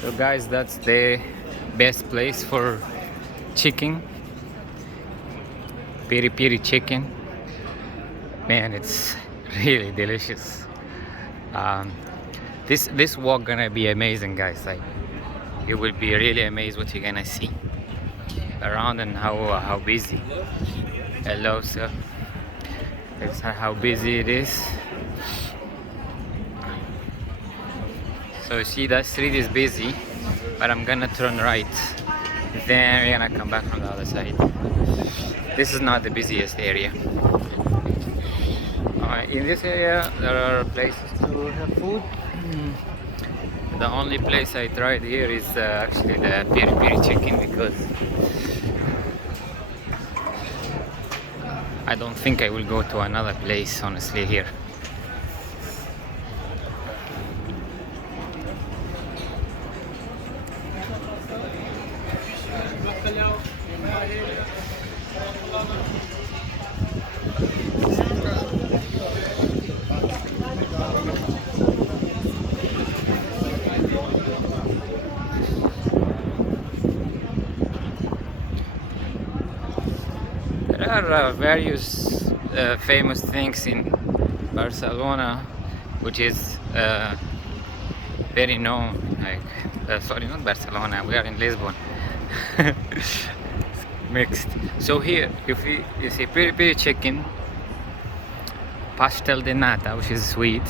So guys, that's the best place for chicken, piripiri chicken. Man, it's really delicious. um, this walk gonna be amazing, guys. Like, you will be really amazed what you're gonna see around and how busy. Hello sir. It's how busy it is. So see, that street is busy, but I'm gonna turn right, then we're gonna come back from the other side. This is not the busiest area. In this area there are places to have food. The only place I tried here is actually the piri-piri chicken, because I don't think I will go to another place honestly here. There are various famous things in Barcelona, which is very known. Like, sorry, not Barcelona. We are in Lisbon. It's mixed. So here, if you see piri-piri chicken, pastel de nata, which is sweet,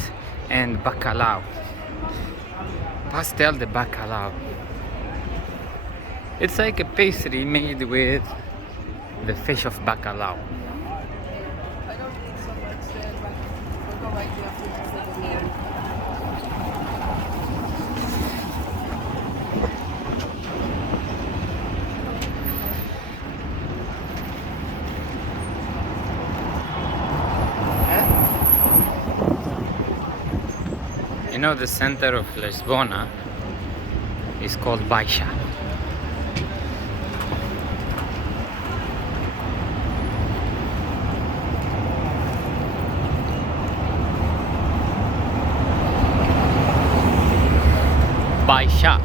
and bacalao. Pastel de bacalao. It's like a pastry made with the fish of bacalao. You know, the center of Lisbon is called Baixa. Baixa.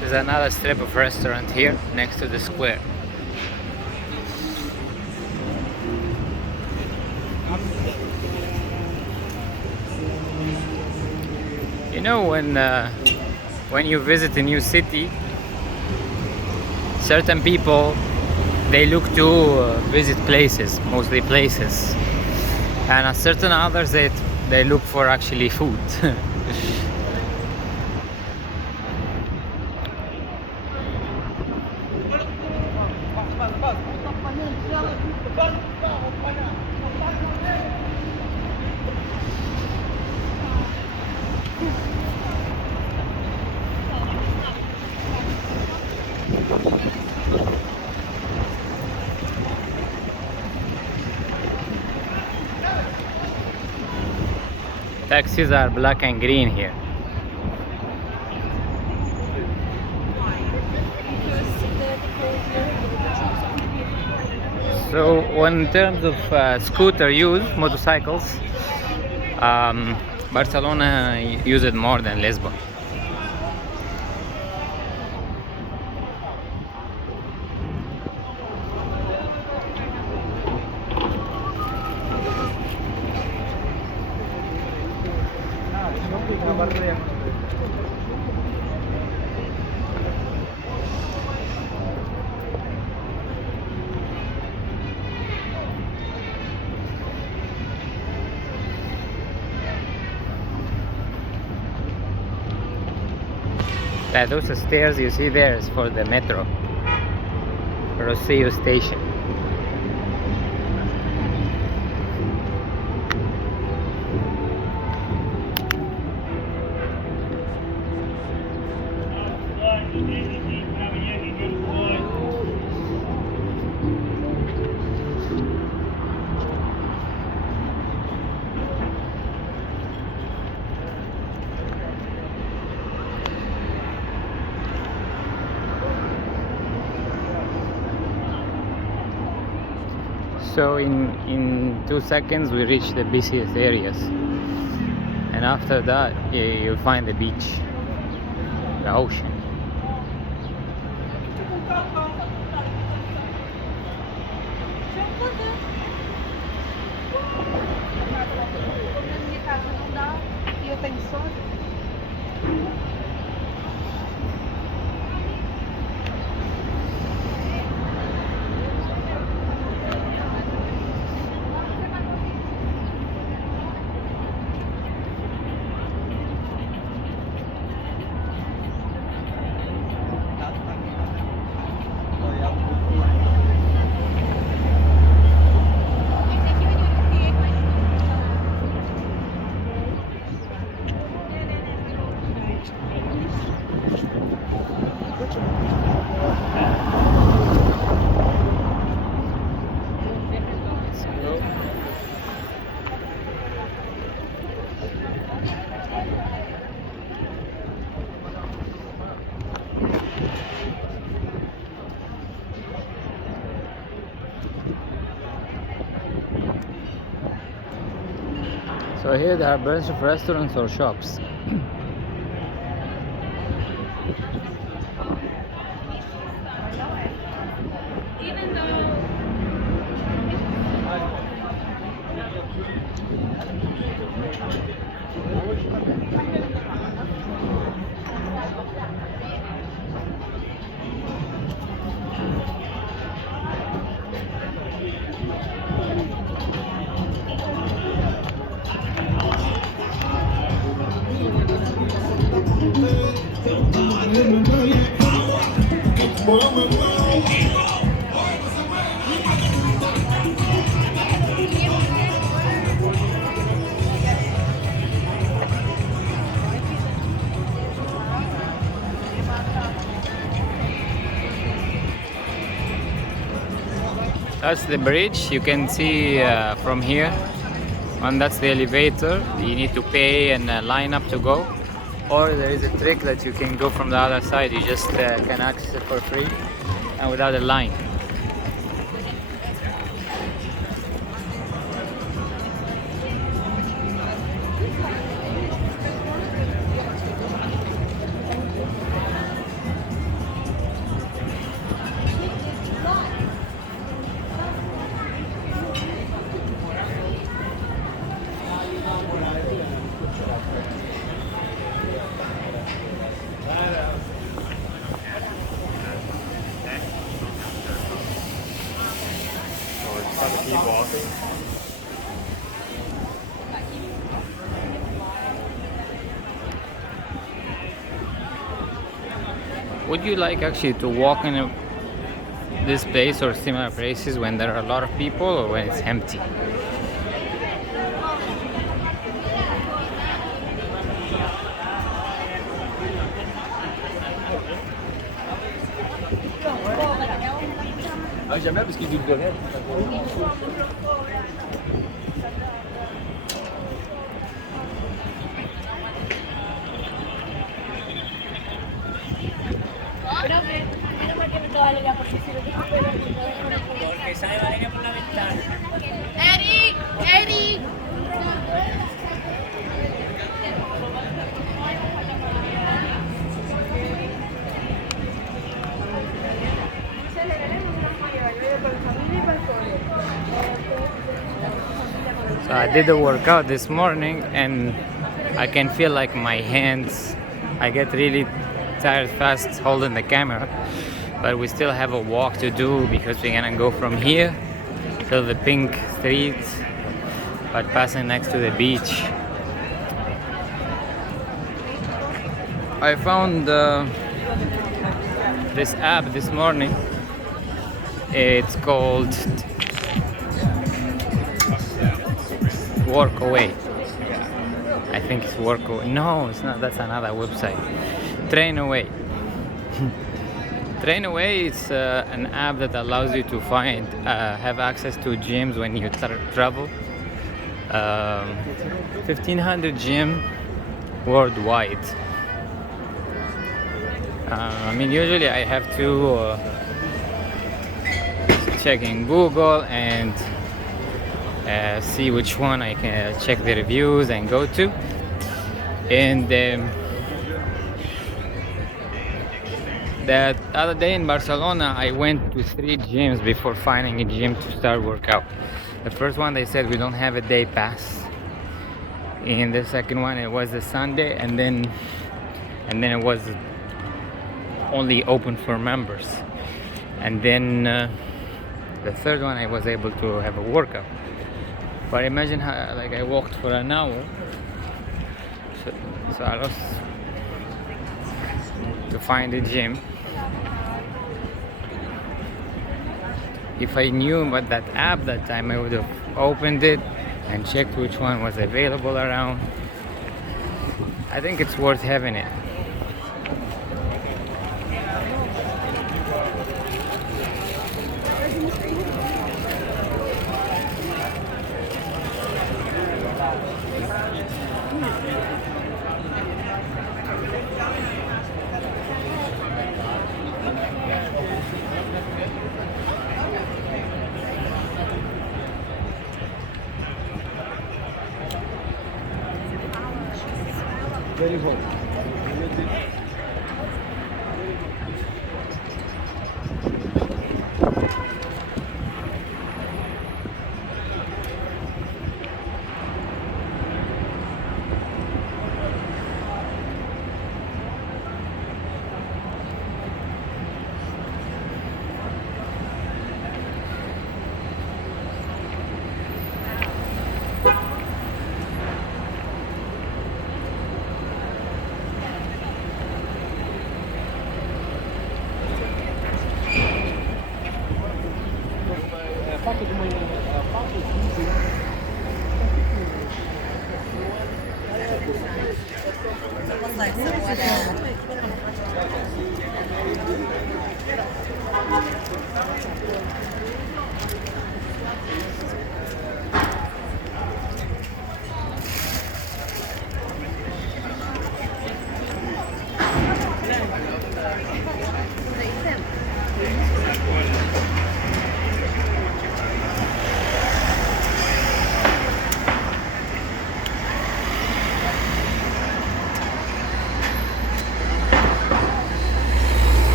There's another strip of restaurant here next to the square. You know, when you visit a new city, certain people, they look to visit places, mostly places, and certain others they look for actually food. Taxis are black and green here. So when in terms of scooter use, motorcycles, Barcelona use it more than Lisbon. That those stairs you see there is for the metro, Rossio station. So in 2 seconds we reach the busiest areas, and after that you'll find the beach, the ocean. So here there are a bunch of restaurants or shops. That's the bridge, you can see from here, and that's the elevator. You need to pay and line up to go, or there is a trick that you can go from the other side. You just can access it for free and without a line. Would you like actually to walk in this place or similar places when there are a lot of people or when it's empty? Jamais parce qu'il dit de rien. Porque sale Valeria por la ventana. Eric, Eric. So I did the workout this morning and I can feel like my hands, I get really tired fast holding the camera, but we still have a walk to do because we're gonna go from here to the pink street but passing next to the beach. I found this app this morning. It's called Work Away. I think it's Work Away. No, it's not. That's another website. Train Away. Train Away is an app that allows you to have access to gyms when you travel. 1,500 gym worldwide. I mean, usually I have to check in Google and see which one I can check the reviews and go to. And that other day in Barcelona, I went to 3 gyms before finding a gym to start workout. The first one, they said we don't have a day pass. In the second one, it was a Sunday, and then it was only open for members. And then the third one, I was able to have a workout. But imagine how, like, I walked for an hour, so I lost to find a gym. If I knew about that app that time, I would have opened it and checked which one was available around. I think it's worth having it. Very hot.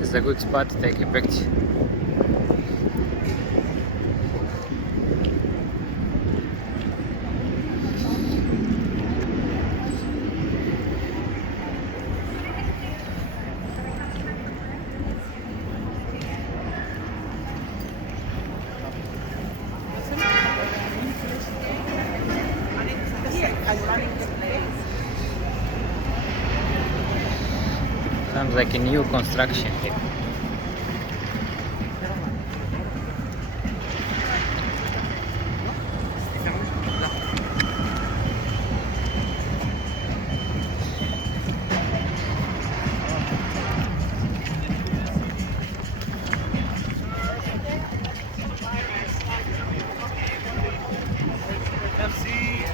It's a good spot to take a picture. Sounds like a new construction here. Merci.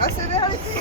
Ah, c'est vers ici.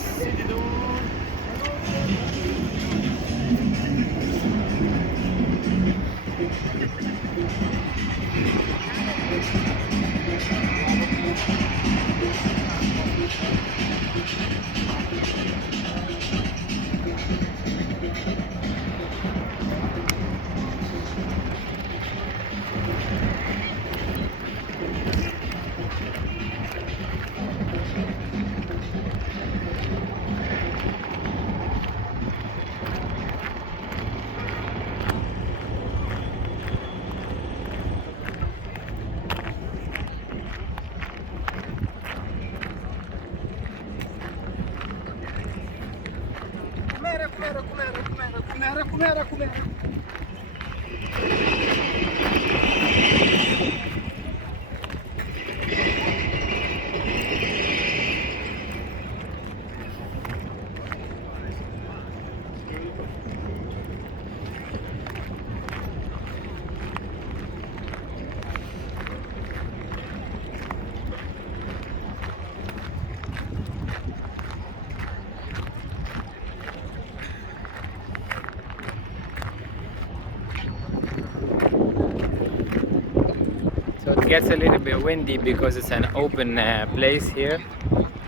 So it gets a little bit windy because it's an open place here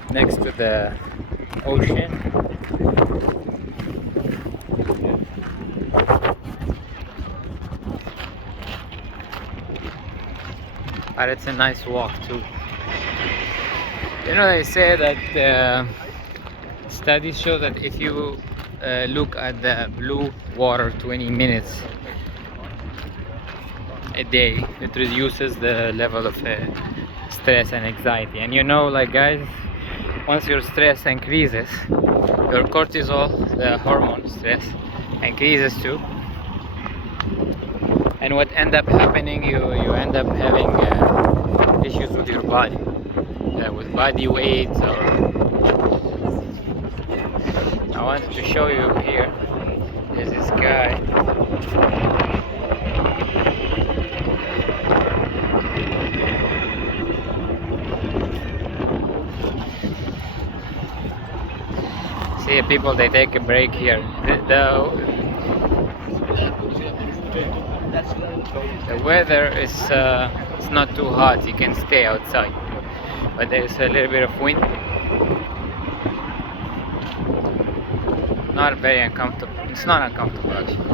next to the ocean. But it's a nice walk too. You know, they say that studies show that if you look at the blue water 20 minutes a day, it reduces the level of stress and anxiety. And you know, like guys, once your stress increases, your cortisol, the hormone stress, increases too. And what end up happening, you end up having issues with your body, with body weight. Or I wanted to show you here. There's this guy. See, people, they take a break here. The weather is it's not too hot. You can stay outside, but there's a little bit of wind. Not very uncomfortable. It's not uncomfortable actually.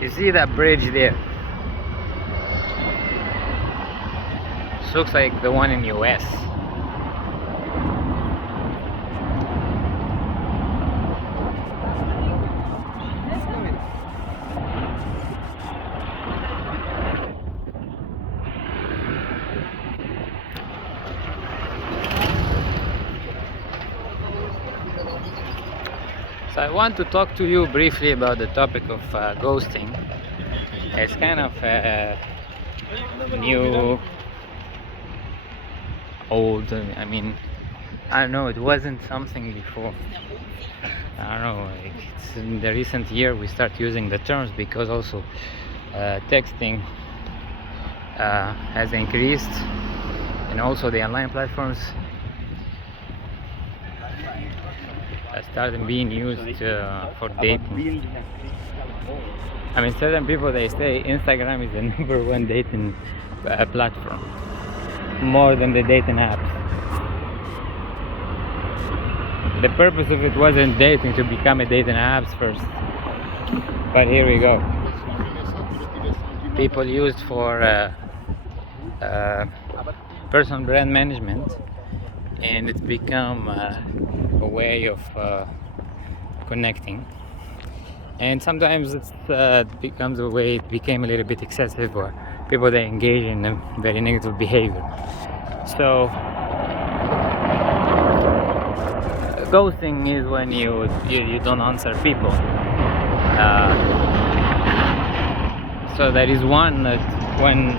You see that bridge there? This looks like the one in US. So I want to talk to you briefly about the topic of ghosting. It's kind of new, old. I mean, I don't know. It wasn't something before. I don't know. Like it's in the recent year we start using the terms because also texting has increased, and also the online platforms started being used for dating. I mean, certain people, they say Instagram is the #1 dating platform, more than the dating apps. The purpose of it wasn't dating to become a dating apps first, but here we go. People used for personal brand management, and it's become a way of connecting. And sometimes it becomes a way, it became a little bit excessive, or people, they engage in a very negative behavior. So ghosting is when you don't answer people. So there is one that when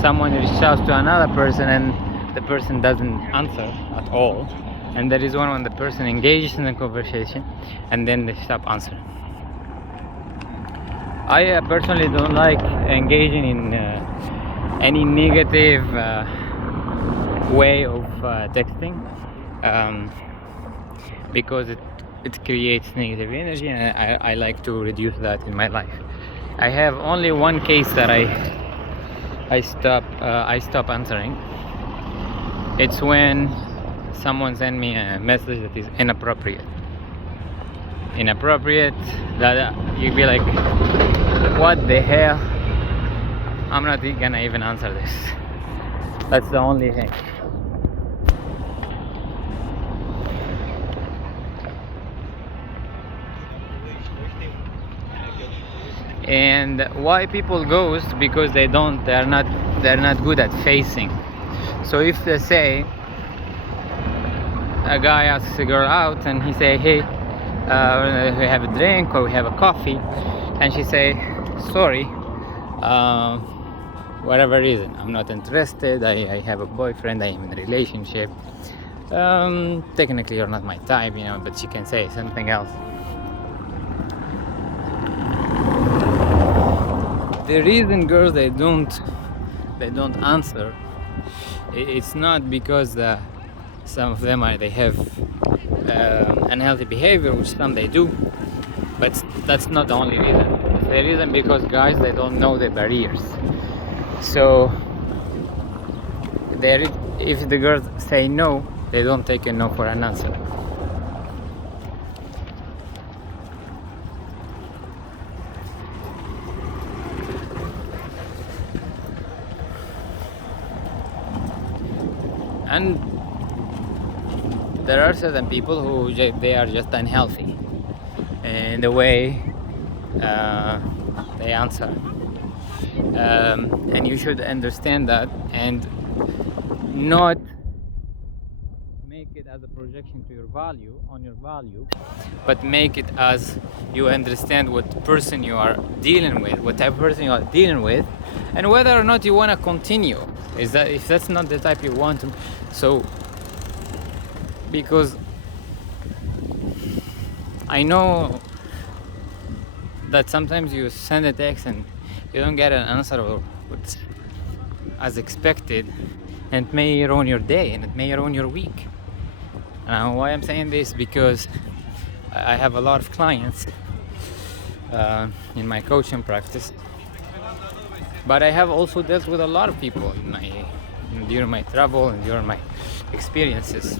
someone reaches out to another person and the person doesn't answer at all, and there is one when the person engages in a conversation and then they stop answering. I personally don't like engaging in any negative way of texting, because it it creates negative energy, and I like to reduce that in my life. I have only one case that I stop answering. It's when someone send me a message that is inappropriate. That you'd be like, what the hell? I'm not gonna even answer this. That's the only thing. And why people ghost? Because they're not good at facing. So if they say, a guy asks a girl out and he say, hey, we have a drink or we have a coffee, and she say, sorry, whatever reason, I'm not interested, I have a boyfriend, I am in a relationship, technically you're not my type, but she can say something else. The reason girls they don't answer, it's not because some of them they have unhealthy behavior, which some they do, but that's not the only reason. The reason because guys they don't know the barriers. So if the girls say no, they don't take a no for an answer. And there are certain people who they are just unhealthy in the way they answer, and you should understand that and not make it as a projection to your value, but make it as you understand what person you are dealing with, what type of person you are dealing with, and whether or not you want to continue. Is that if that's not the type you want to, so because I know that sometimes you send a text and you don't get an answer or what's as expected, and it may ruin your day and it may ruin your week. Why I'm saying this, because I have a lot of clients in my coaching practice, but I have also dealt with a lot of people during my travel and during my experiences.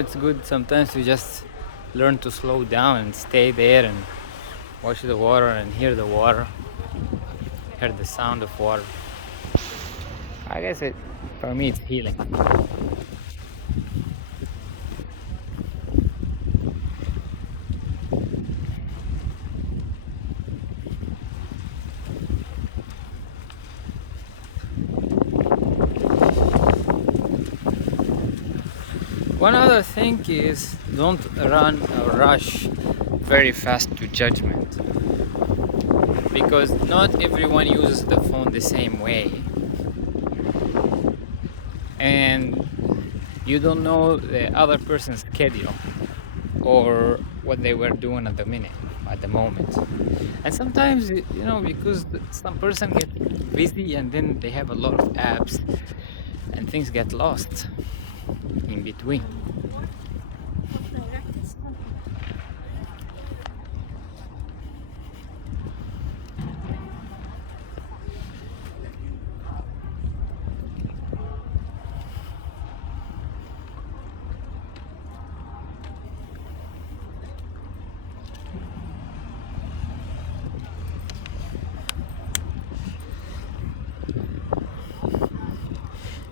It's good sometimes to just learn to slow down and stay there and watch the water and hear the sound of water. I guess for me it's healing. One other thing is, don't run or rush very fast to judgment, because not everyone uses the phone the same way, and you don't know the other person's schedule or what they were doing at the moment. And sometimes, because some person gets busy and then they have a lot of apps and things get lost in between.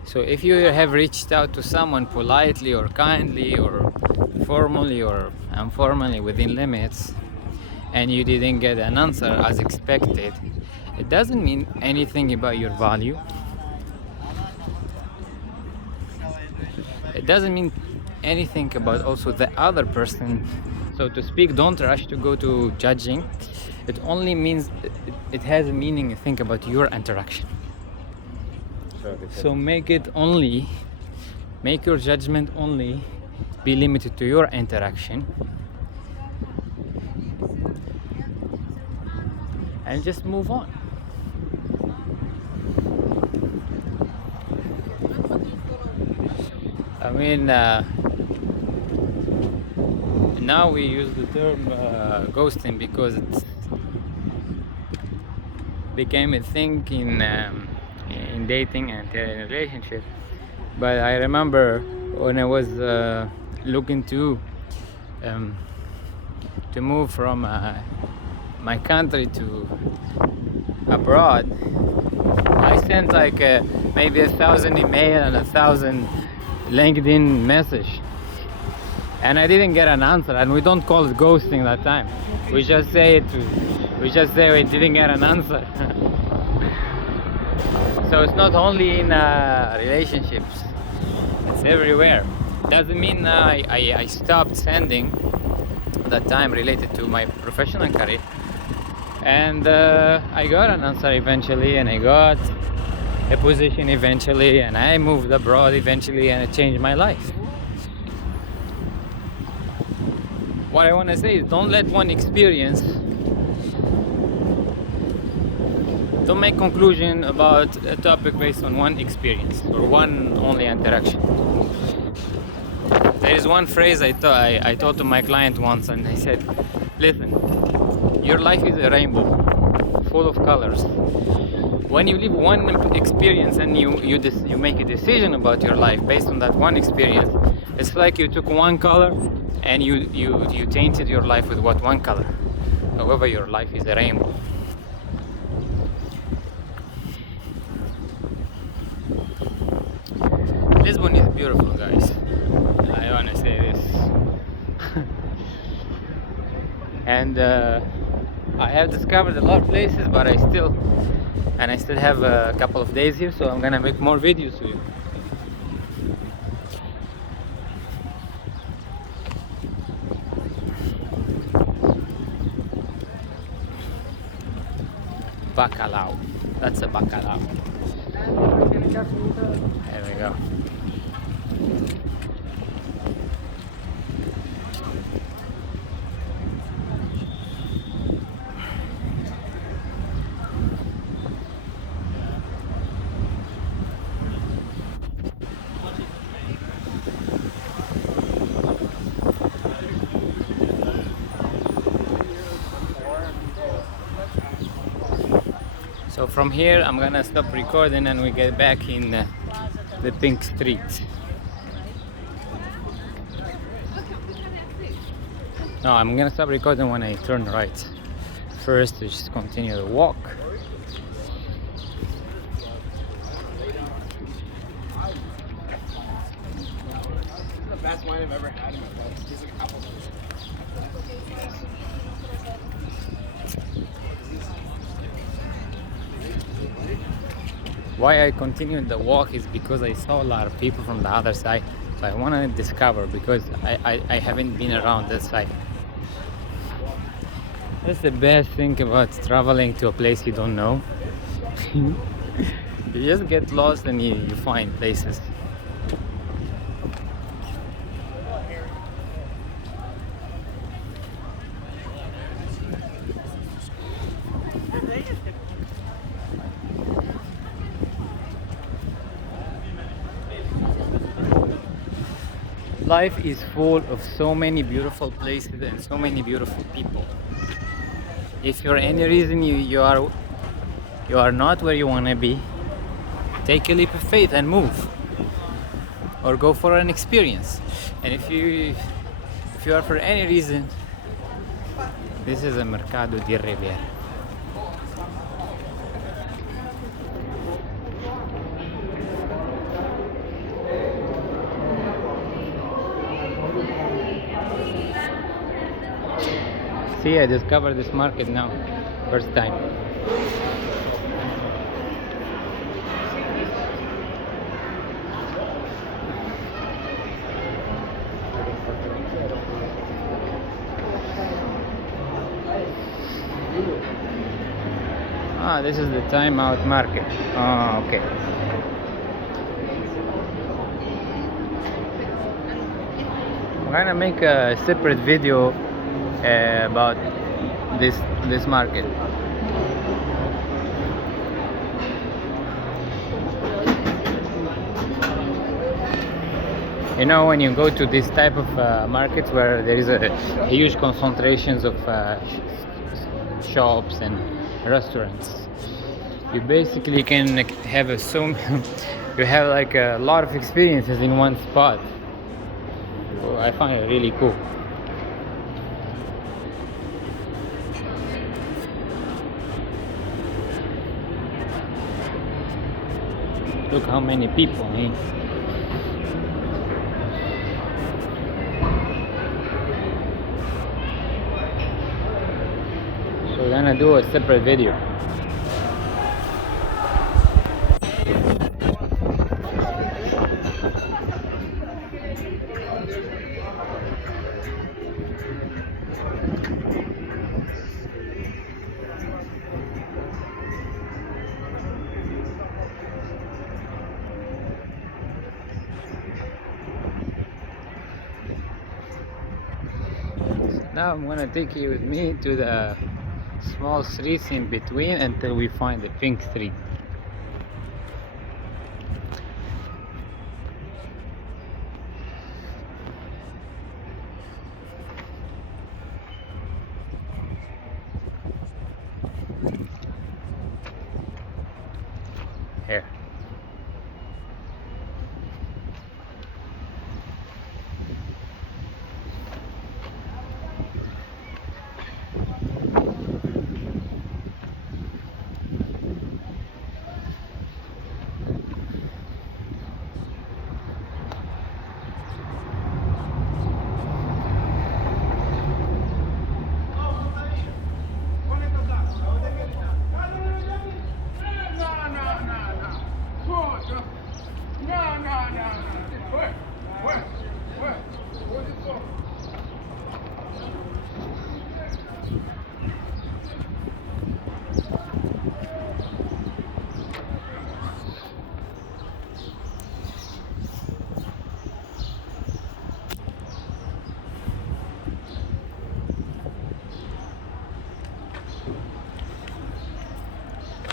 So if you have reached out to someone politely or kindly or formally or informally within limits, and you didn't get an answer as expected, it doesn't mean anything about your value. It doesn't mean anything about also the other person, so to speak. Don't rush to go to judging. It only means it has a meaning. Think about your interaction. So make your judgment only be limited to your interaction, and just move on. I mean, now we use the term ghosting because it became a thing in dating and in relationship. But I remember when I was looking to move from my country to abroad, I sent like maybe 1,000 email and 1,000 LinkedIn message, and I didn't get an answer. And we don't call it ghosting that time. We just say we didn't get an answer. So it's not only in relationships, it's everywhere. Doesn't mean I stopped sending that time related to my professional career, and I got an answer eventually, and I got a position eventually, and I moved abroad eventually, and it changed my life. What I want to say is, don't make conclusion about a topic based on one experience or one only interaction. There is one phrase I taught to my client once, and I said, listen, your life is a rainbow full of colors. When you live one experience and you make a decision about your life based on that one experience, it's like you took one color and you tainted your life with one color. However, your life is a rainbow. Lisbon is beautiful, guys. I wanna say this. And I have discovered a lot of places, but I still have a couple of days here, so I'm gonna make more videos for you. Bacalhau. That's a bacalhau. There we go. So from here I'm gonna stop recording and we get back in the pink street. No, I'm gonna stop recording when I turn right. First, we just continue the walk. The best wine I've ever had in my life. It's like apple juice. Why I continued the walk is because I saw a lot of people from the other side, so I want to discover, because I haven't been around this side. That's the best thing about traveling to a place you don't know. You just get lost and you find places. Life is full of so many beautiful places and so many beautiful people. If for any reason you are not where you want to be, take a leap of faith and move, or go for an experience. And if you are for any reason, this is a Mercado di Riviera. See, I discovered this market now, first time. Ah, this is the timeout market. Oh, okay. I'm gonna make a separate video about this market. You know, when you go to this type of markets where there is a huge concentrations of shops and restaurants, you basically can have a you have like a lot of experiences in one spot. So I find it really cool. Look how many people, eh? So we're gonna do a separate video. Now I'm gonna take you with me to the small streets in between until we find the pink street. Here.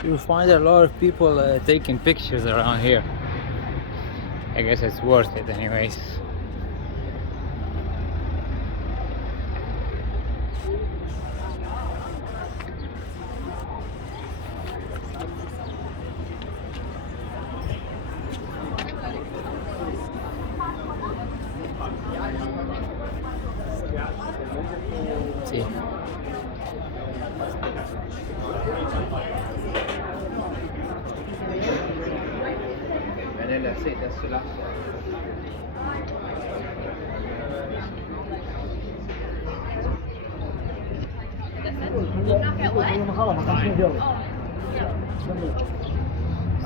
You find a lot of people taking pictures around here. I guess it's worth it anyways. See.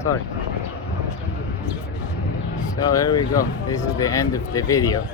Sorry. So here we go. This is the end of the video.